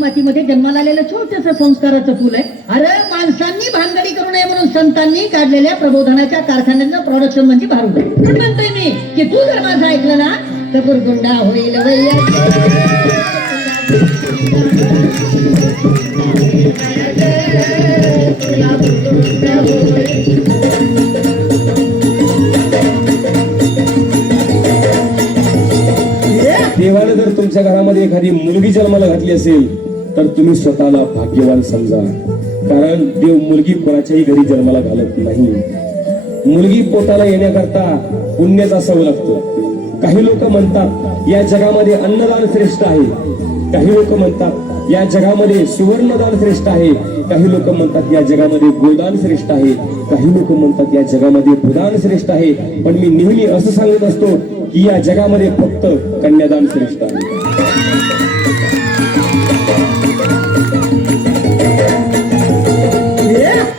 मातीमध्ये जन्माला आलेलं छोटस संस्काराचं फुल आहे. अरे माणसांनी भानगडी करू नये म्हणून संतांनी काढलेल्या प्रबोधनाच्या कारखान्यांचं प्रोडक्शन म्हणजे भारूड आहे. म्हणून म्हणतोय मी की तू जर माझं ऐकलं ना तर गुरगुंडा होईल देवाने जर तुमच्या घरामध्ये एखादी मुलगी जन्माला घातली असेल तर तुम्ही स्वतःला भाग्यवान समजा. कारण देव मुलगी कोणाच्याही घरी जन्माला घालत नाही. मुलगी पोटाला येण्याकरता पुण्यच असावं लागतं. काही लोक म्हणतात या जगामध्ये अन्नदान श्रेष्ठ आहे, काही लोक म्हणतात या जगामध्ये सुवर्णदान श्रेष्ठ आहे, काही लोक म्हणतात या जगामध्ये गोदान श्रेष्ठ आहे, काही लोक म्हणतात या जगामध्ये भूदान श्रेष्ठ आहे. पण मी नेहमी असं सांगत असतो की या जगामध्ये फक्त कन्यादान श्रेष्ठ आहे.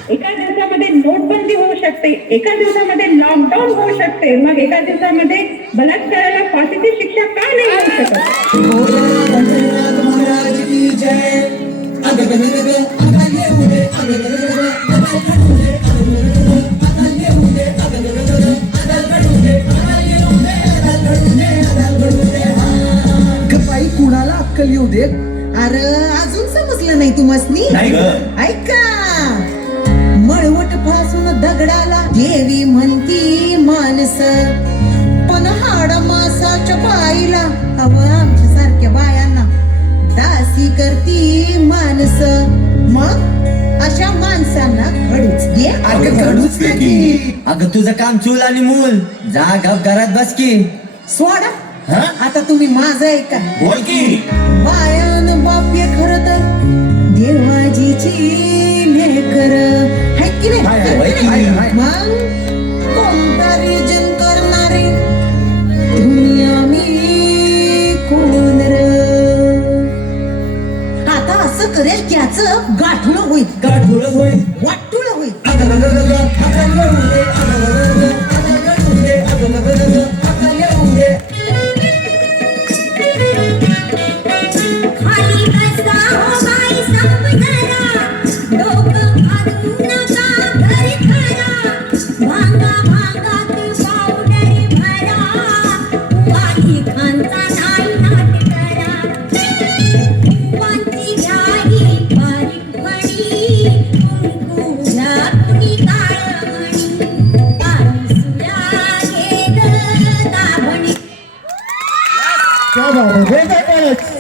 एका दिवसामध्ये नोटबंदी होऊ शकते, एका दिवसामध्ये लॉकडाऊन होऊ शकते, मग एका दिवसामध्ये बलात्काराला फाशीची शिक्षा का नाही होऊ शकत? कुणाला अक्कल येऊ दे. अरे अजून समजलं नाही तुम्हासनी? ऐका, मळवट फासून दगडाला देवी म्हणती माणस, पण हाड मासाच्या बाईला हवं आमच्या सारख्या बायांना दासी करती माणस. मग अशा माणसांना घडूच दे. अगं घडूच दे की. अगं तुझं काम चूल आणि मूल, जा गप घरात बस की. सोडा. आता तुम्ही माझं ऐका. बोल की. बायान बाप्य खर तर देवाजीची लेकर है की नाही? मग कोणता रिजन करणारे तुम्ही आम्ही कोण र? आता असं करेल त्याचं गाठुळ होईल. वाटुळ होईल. क्या बात है.